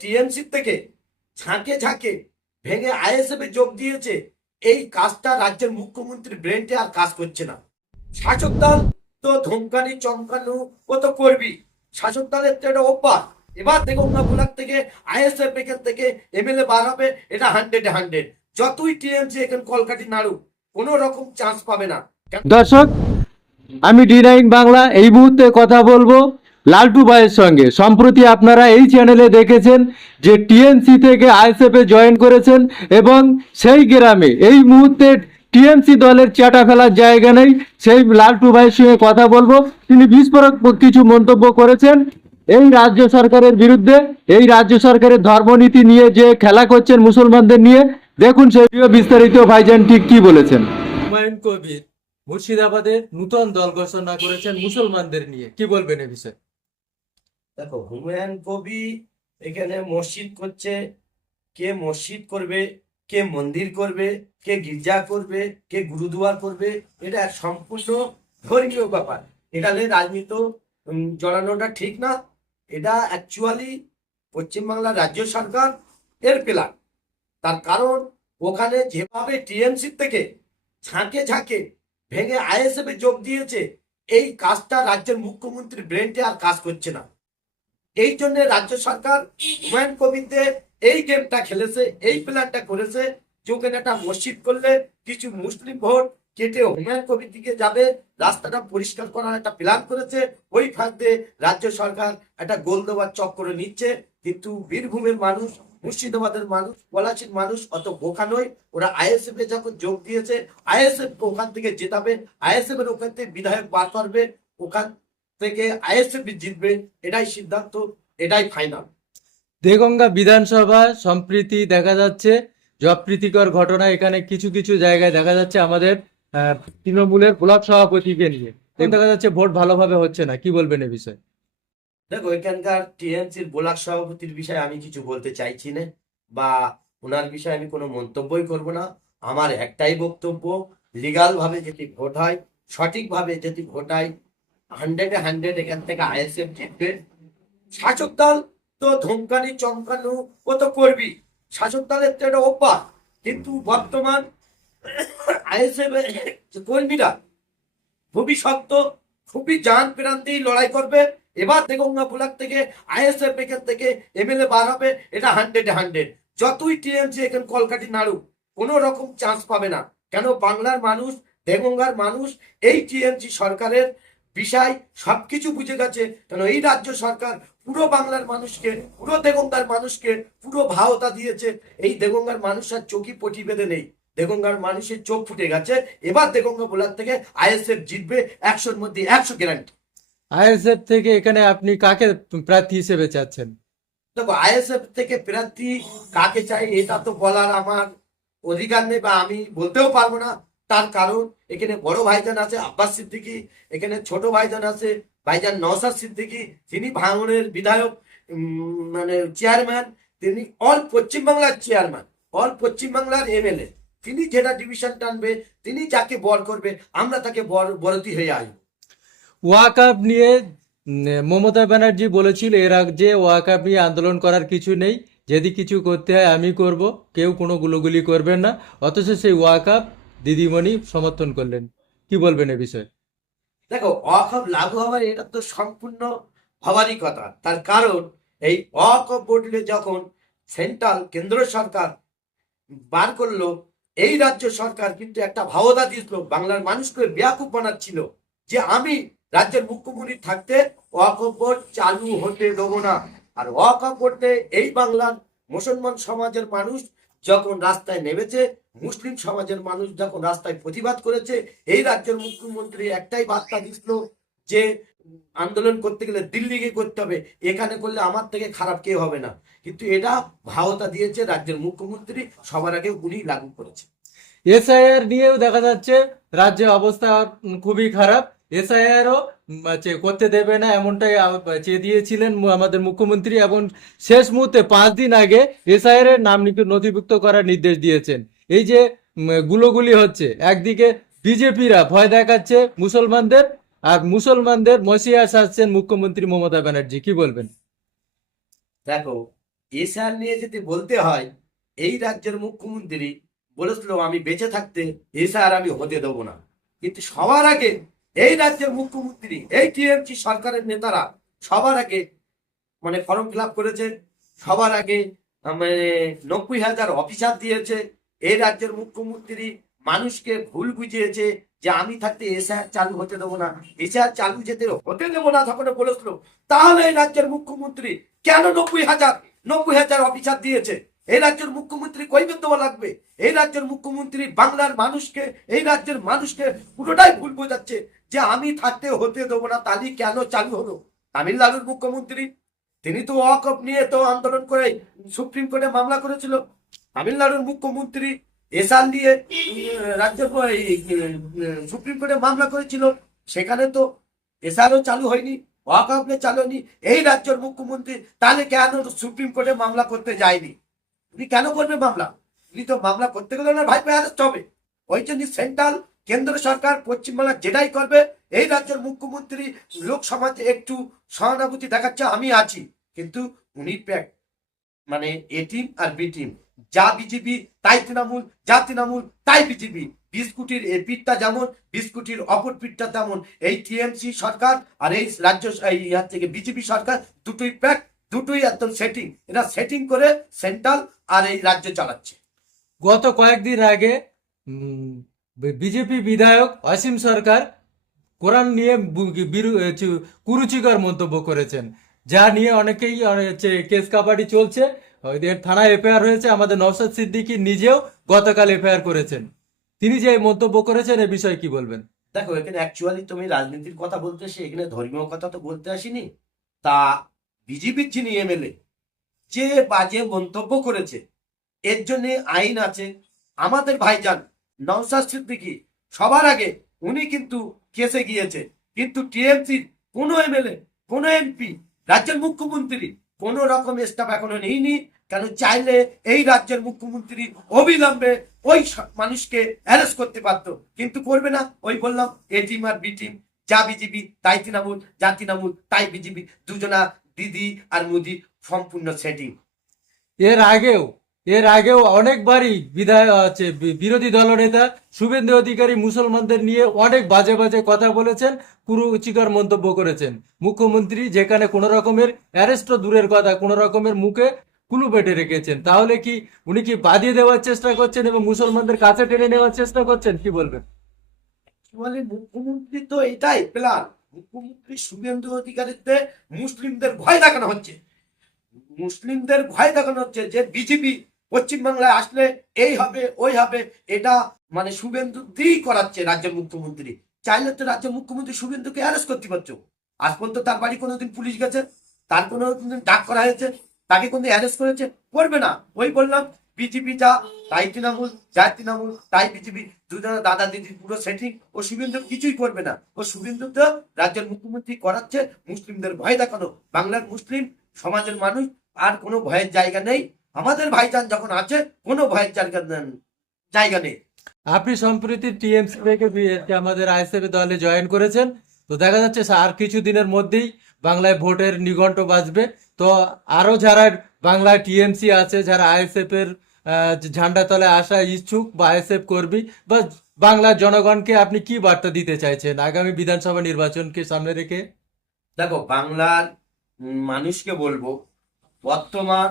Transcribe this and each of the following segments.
TMC থেকে ঝাঁকে ঝাঁকে ভেঙে আইএসএফ এ যোগ দিয়েছে, এই কাজটা রাজ্যের মুখ্যমন্ত্রী ব্রেনটে আর কাজ করছে না। শাসক দল তো ধমকানি চমকানো ও তো করবি, শাসক দলের তো এটা অভ্যাস। এবার দেখুন না ব্লক থেকে আইএসএফ এখান থেকে এমএলএ বার হবে, এটা 100-100। যতই টিএমসি এখানে কলকাঠি নাড়ুক, কোনো রকম চান্স পাবে না। দর্শক, আমি D9 বাংলা এই মুহূর্তে কথা বলবো লালটু ভাইয়ের সঙ্গে। সম্প্রতি আপনারা এই চ্যানেলে দেখেছেন যে টিএমসি থেকে আইএসএফ এ জয়েন করেছেন এবং সেই গ্রামে এই মুহূর্তে টিএমসি দলের চাটা ফেলার জায়গা নেই। সেই লালটু ভাইয়ের সঙ্গে কথা বলবো। তিনি বিস্ফোরক কিছু মন্তব্য করেছেন এই রাজ্য সরকারের বিরুদ্ধে, এই রাজ্য সরকারের ধর্মনীতি নিয়ে যে খেলা করছেন মুসলমানদের নিয়ে। দেখুন সেই বিস্তারিত ভাইজান ঠিক কি বলেছেন। হুমায়ুন কবির মুর্শিদাবাদের নূতন দল ঘোষণা করেছেন মুসলমানদের নিয়ে, কি বলবেন এ বিষয়ে? দেখো, হুমায়ুন কবি এখানে মসজিদ করছে, কে মসজিদ করবে, কে মন্দির করবে, কে গির্জা করবে, কে গুরুদুয়ার করবে, এটা এক সম্পূর্ণ ধর্মীয় ব্যাপার। এখানে রাজনীতি জড়ানোটা ঠিক না। এটা অ্যাকচুয়ালি পশ্চিমবাংলার রাজ্য সরকার এর প্ল্যান। তার কারণ ওখানে যেভাবে টিএমসি থেকে ঝাঁকে ঝাঁকে ভেঙে আইএসএফ এ যোগ দিয়েছে, এই কাজটা রাজ্যের মুখ্যমন্ত্রী ব্রেনটে আর কাজ করছে না। এই জন্য রাজ্য সরকার হুমায়ুন কবিরদের এই গেমটা খেলেছে, এই প্ল্যানটা করেছে যে ওখানে একটা মসজিদ করলে কিছু মুসলিম ভোট কেটে হুমায়ুন কবির দিকে যাবে, রাস্তাটা পরিষ্কার করার একটা প্ল্যান করেছে। ওই ফাঁদে রাজ্য সরকার একটা গোল দেওয়ার চক্করে নিচ্ছে। কিন্তু বীরভূমের মানুষ, মুর্শিদাবাদের মানুষ, পলাশির মানুষ অত বোকা নয়। ওরা আইএসএফ এ যখন যোগ দিয়েছে, আইএসএফ ওখান থেকে জেতাবে, আইএসএফ এর ওখান থেকে বিধায়ক বার করবে, ওখান থেকে আইএসএফ জিতবে। এটাই সিদ্ধান্ত, এটাই ফাইনাল। দেগঙ্গা বিধানসভা সম্প্রীতি দেখা যাচ্ছে অপ্রীতিকর ঘটনা এখানে কিছু কিছু জায়গায় দেখা যাচ্ছে আমাদের তৃণমূলের ব্লক সভাপতিকে নিয়ে দেখা যাচ্ছে ভোট ভালোভাবে হচ্ছে না, কি বলবেন এ বিষয়ে? দেখো, এখানকার টিএমসির ব্লক সভাপতির বিষয়ে আমি কিছু বলতে চাইছি না, বা ওনার বিষয়ে আমি কোনো মন্তব্যই করব না। আমার একটাই বক্তব্য, লিগাল ভাবে যদি ভোট হয়, সঠিক ভাবে যদি ভোট হয়, 100-100 এখান থেকে আইএসএফ জিতবে। শাসক দল তো ধমকানি চমকানো ও তো করবি, শাসক দলের তো এটা অভ্যাস। কিন্তু বর্তমান আইএসএফ কর্মীরা ভবিষ্যৎ খুবই জান প্রাণ দিয়ে লড়াই করবে। এবার দেগঙ্গা ব্লক থেকে আইএসএফ এখান থেকে এমএলএ বার হবে, এটা 100-100। যতই টিএমসি এখানে কলকাঠি নাড়ুক, কোনো রকম চান্স পাবে না। কেন, বাংলার মানুষ, দেগঙ্গার মানুষ এই টিএমসি সরকারের বিষয় সবকিছু বুঝে গেছে। কেন, এই রাজ্য সরকার পুরো বাংলার মানুষকে, পুরো দেগঙ্গার মানুষকে পুরো ভাওতা দিয়েছে। এই দেগঙ্গার মানুষ আর চোখই পটি বেঁধে নেই, দেগঙ্গার মানুষের চোখ ফুটে গেছে। এবার দেগঙ্গা ব্লক থেকে আইএসএফ জিতবে 100-র মধ্যে 100 গ্যারান্টি। আইএসএফ থেকে এখানে আপনি কাকে প্রার্থী হিসেবে চাচ্ছেন? দেখো, আইএসএফ থেকে প্রার্থী কাকে চাই এটা তো বলার আমার অধিকার নেই, বা আমি বলতেও পারবো না। তার কারণ এখানে বড় ভাইজান আছে আব্বাস সিদ্দিকী, এখানে ছোট ভাইজান আছে ভাইজান নওশাদ সিদ্দিকী, তিনি ভাঙনের বিধায়ক, মানে চেয়ারম্যান, তিনি অল পশ্চিমবাংলার চেয়ারম্যান, অল পশ্চিমবাংলার এমএলএ। তিনি যেটা ডিভিশন টানবে, তিনি যাকে বর করবে, আমরা তাকে বরতি হয়ে আসবো। ওয়াকআপ নিয়ে মমতা ব্যানার্জি বলেছিল এর আগে ওয়াকআপ নিয়ে আন্দোলন করার কিছু নেই, যদি কিছু করতে হয় আমি করব, কেউ কোনো গুলোগুলি করবেন না। অথচ সেই ওয়াকআপ দিদিমণি সমর্থন করলেন, কি বলবেন এ বিষয়ে? দেখো, ওয়াকফ লাগু হওয়ার এটা তো সম্পূর্ণ হওয়ারই কথা। তার কারণ এই ওয়াকফ বোর্ডে যখন সেন্ট্রাল কেন্দ্র সরকার বার করলো, এই রাজ্য সরকার কিন্তু একটা ভাওতা দিয়েছিল, বাংলার মানুষকে বেয়াকুব বানাচ্ছিল যে আমি রাজ্যের মুখ্যমন্ত্রী থাকতে ওয়াকফ বোর্ড চালু হতে দেবো না। আর ওয়াকফ বোর্ডে এই বাংলার মুসলমান সমাজের মানুষ যখন রাস্তায় নেমেছে, মুসলিম সমাজের মানুষ যখন রাস্তায় প্রতিবাদ করেছে, এই রাজ্যের মুখ্যমন্ত্রী একটাই বার্তা দিছিল যে আন্দোলন করতে গেলে দিল্লি গিয়ে করতে হবে, এখানে করলে আমার থেকে খারাপ কেউ হবে না। কিন্তু এটা ভাওতা দিয়েছে রাজ্যের মুখ্যমন্ত্রী, সবার আগে উনি লাগু করেছে। এসআইআর নিয়েও দেখা যাচ্ছে রাজ্যের অবস্থা খুবই খারাপ। এসআইআরও করতে দেবে না এমনটাই চেয়ে দিয়েছিলেন আমাদের মুখ্যমন্ত্রী, এবং শেষ মুহূর্তে 5 দিন আগে এসআইআর এর নাম নথিভুক্ত করার নির্দেশ দিয়েছেন। এই যে গুলোগুলি হচ্ছে, একদিকে বিজেপিরা ভয় দেখাচ্ছে মুসলমানদের, আর মুসলমানদের মসিয়া সাজছেন মুখ্যমন্ত্রী মমতা ব্যানার্জি, কি বলবেন? দেখো, এসআর নিয়ে যদি বলতে হয়, এই রাজ্যের মুখ্যমন্ত্রী বলেছিল আমি বেঁচে থাকতে এসআর আমি হতে দেবো না। কিন্তু সবার আগে এই রাজ্যের মুখ্যমন্ত্রী, এই টিএমসি সরকারের নেতারা সবার আগে মানে ফর্ম ফিল আপ করেছে, সবার আগে মানে 90,000 অফিসার দিয়েছে। এই রাজ্যের মুখ্যমন্ত্রী মানুষকে ভুল বুঝিয়েছে যে আমি থাকতে এসআর চালু হতে দেবো না, এসআর চালু যেতে হতে দেবো না যখন বলেছিল। তাহলে এই রাজ্যের মুখ্যমন্ত্রী কেন 90,000 অফিসার দিয়েছে? এই রাজ্যের মুখ্যমন্ত্রী কৈফিয়ত দেওয়া লাগবে। এই রাজ্যের মুখ্যমন্ত্রী বাংলার মানুষকে, এই রাজ্যের মানুষকে পুরোটাই ভুল বোঝাচ্ছে যে আমি থাকতে হতে দেবো না। তাহলে কেন চালু হলো? তামিলনাড়ুর মুখ্যমন্ত্রী তিনি তো ওয়াকফ নিয়ে তো আন্দোলন করে সুপ্রিম কোর্টে মামলা করেছিল। তামিলনাড়ুর মুখ্যমন্ত্রী এসআর নিয়ে রাজ্য সুপ্রিম কোর্টে মামলা করেছিল, সেখানে তো এসআরও চালু হয়নি, ওয়াকফ চালু হয়নি। এই রাজ্যের মুখ্যমন্ত্রী তাহলে কেন সুপ্রিম কোর্টে মামলা করতে যায়নি? উনি কেন করবে মামলা? উনি তো মামলা করতে গেলে ওনার ভাইপো অ্যারেস্ট হবে। ওই জন্য সেন্ট্রাল কেন্দ্র সরকার পশ্চিমবাংলা যেটাই করবে, এই রাজ্যের মুখ্যমন্ত্রী লোক সমাজে একটু সহানুভূতি দেখাচ্ছে আমি আছি, কিন্তু উনি মানে এ টিম আর বি টিম, যা বিজেপি তাই তৃণমূল, যা তৃণমূল তাই বিজেপি। বিস্কুটির এ পিঠটা যেমন, বিস্কুটির অপর পিঠটা তেমন। এই টিএমসি সরকার আর এই রাজ্য ইয়ার থেকে বিজেপি সরকার দুটোই প্যাক, দুটোই একদম সেটিং। এরা সেটিং করে সেন্ট্রাল আর এই রাজ্য চালাচ্ছে। গত কয়েকদিন আগে বিজেপি বিধায়ক অসীম সরকার কোরআন নিয়ে কুরুচিকর মন্তব্য করেছেন, যা নিয়ে অনেকেই কেস কাবাডি চলছে। এর থানায় এফআইআর হয়েছে। আমাদের নওশাদ সিদ্দিকী নিজেও গতকাল এফআইআর করেছেন। তিনি যে এই মন্তব্য করেছেন এ বিষয়ে কি বলবেন? দেখো, এখানে অ্যাকচুয়ালি তুমি রাজনীতির কথা বলতে আসি, এখানে ধর্মীয় কথা তো বলতে আসিনি। তা বিজেপির যিনি এমএলএ যে বাজে মন্তব্য করেছে, এর জন্য আইন আছে। আমাদের ভাইজান নওশাদ সিদ্দিকী সবার আগে উনি কিন্তু কেসে গিয়েছে, কিন্তু টিএমসির কোনো এমএলএ, কোনো এমপি, রাজ্যের মুখ্যমন্ত্রী কোনো রকম স্টাফ এখনো নেইনি। কেন চাইলে এই রাজ্যের মুখ্যমন্ত্রী অবিলম্বে ওই মানুষকে অ্যারেস্ট করতে পারতো, কিন্তু করবে না। ওই বললাম এ টিম আর বি টিম, যা বিজেপি তাই তৃণমূল, যা তৃণমূল তাই বিজেপি। দুজনা দিদি আর মোদি সম্পূর্ণ সেটিং। এর আগেও অনেকবারই বিরোধী দলনেতা শুভেন্দু অধিকারী মুসলমানদের নিয়ে অনেক বাজে বাজে কথা বলেছেন, কুরুচিকর মন্তব্য করেছেন। মুখ্যমন্ত্রী যেখানে কোনো রকমের অ্যারেস্ট দূরের কথা, কোনো রকমের মুখে কুলু পেটে রেখেছেন। তাহলে কি উনি কি বাদিয়ে দেওয়ার চেষ্টা করছেন এবং মুসলমানদের কাছে টেনে নেওয়ার চেষ্টা করছেন? কি বলবেন? মানে মুখ্যমন্ত্রী তো এটাই প্ল্যান। মুখ্যমন্ত্রী শুভেন্দু অধিকারীতে মুসলিমদের ভয় দেখানো হচ্ছে, মুসলিমদের ভয় দেখানো হচ্ছে যে বিজেপি পশ্চিমবাংলায় আসলে এই হবে ওই হবে। এটা মানে শুভেন্দু দিয়েই করাচ্ছে রাজ্যের মুখ্যমন্ত্রী। চাইলে তো রাজ্যের মুখ্যমন্ত্রী শুভেন্দুকে অ্যারেস্ট করতে পারছো। আজ পর্যন্ত তার বাড়ি কোনোদিন পুলিশ গেছে? তার কোনোদিন ডাক করা হয়েছে? তাকে কোনদিন অ্যারেস্ট করেছে? করবে না। ওই বললাম বিজেপি যা তাই তৃণমূল, যা তৃণমূল তাই বিজেপি। দুজনে দাদা দিদি পুরো সেটিং। ও শুভেন্দু কিছুই করবে না। ও শুভেন্দু তো রাজ্যের মুখ্যমন্ত্রী করাচ্ছে মুসলিমদের ভয় দেখানো। বাংলার মুসলিম সমাজের মানুষ আর কোনো ভয়ের জায়গা নেই। আমাদের ভাইজান যখন আছে কোনো ভয়ের জায়গা নেই। আপনি সম্প্রতি টিএমসি থেকে আমাদের আইএসএফ দলে জয়েন করেছেন, তো দেখা যাচ্ছে আর কিছু দিনের মধ্যেই বাংলায় ভোটের নিঘণ্ট বাজবে। তো আরো যারা বাংলায় টিএমসি আছে, যারা আইএসএফ এর ঝান্ডা তলে আসা ইচ্ছুক বা আইএসএফ কর্মী বা বাংলার জনগণকে আপনি কি বার্তা দিতে চাইছেন আগামী বিধানসভা নির্বাচনকে সামনে রেখে? দেখো, বাংলার মানুষকে বলবো, বর্তমান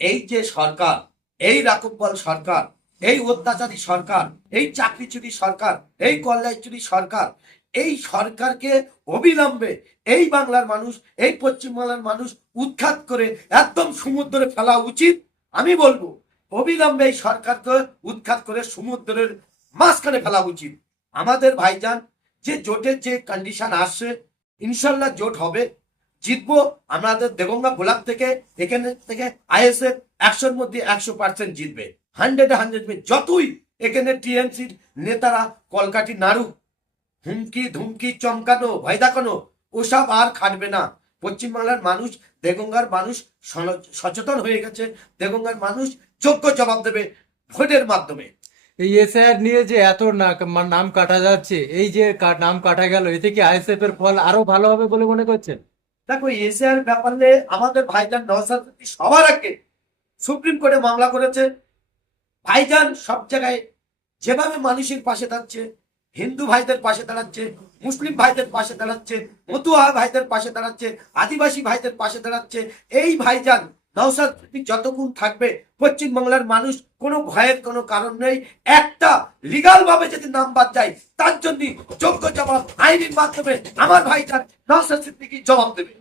এই যে সরকার, এই রাকুববল সরকার, এই অত্যাচারী সরকার, এই চাকরিচুরি সরকার, এই কল্যাণচুরি সরকার, এই সরকারকে অবিলম্বে এই বাংলার মানুষ, এই পশ্চিমবাংলার মানুষ উৎখাত করে একদম সমুদ্রে ফেলা উচিত। আমি বলবো অবিলম্বে এই সরকারকে উৎখাত করে সমুদ্রের মাঝখানে ফেলা উচিত। আমাদের ভাইজান যে জোটের যে কন্ডিশন আসছে, ইনশাল্লাহ জোট হবে, জিতবো। আমাদের দেগঙ্গা ব্লক থেকে এখানে থেকে আইএসএফ 100-র মধ্যে 100% জিতবে। 100 যতই এখানে টিএমসির নেতারা কলকাঠি নাড়ু, হুমকি ধুমকি চমকানো, ভয় দেখানো, ওসব আর খাটবে না। পশ্চিমবাংলার মানুষ, দেগঙ্গার মানুষ সচেতন হয়ে গেছে। দেগঙ্গার মানুষ যোগ্য জবাব দেবে ভোটের মাধ্যমে। এই এসআইআর নিয়ে যে এত নাম কাটা যাচ্ছে, এই যে নাম কাটা গেল, এতে কি আইএসএফ এর ফল আরো ভালো হবে বলে মনে করছেন? দেখো, এসআর ব্যাপারে আমাদের ভাইজান নওশাদ সবার আগে সুপ্রিম কোর্টে মামলা করেছে। ভাইজান সব জায়গায় যেভাবে মানুষের পাশে দাঁড়াচ্ছে, হিন্দু ভাইদের পাশে দাঁড়াচ্ছে, মুসলিম ভাইদের পাশে দাঁড়াচ্ছে, মতুয়া ভাইদের পাশে দাঁড়াচ্ছে, আদিবাসী ভাইদের পাশে দাঁড়াচ্ছে, এই ভাইজান নওশাদ সিদ্দিকী যতক্ষণ থাকবে পশ্চিমবাংলার মানুষ কোনো ভয়ের কোনো কারণ নেই। একটা লিগাল ভাবে যদি নাম বাদ যায় তার জন্য যোগ্য জবাব আইনের মাধ্যমে আমার ভাইজান নওশাদ সিদ্দিকী জবাব দেবে।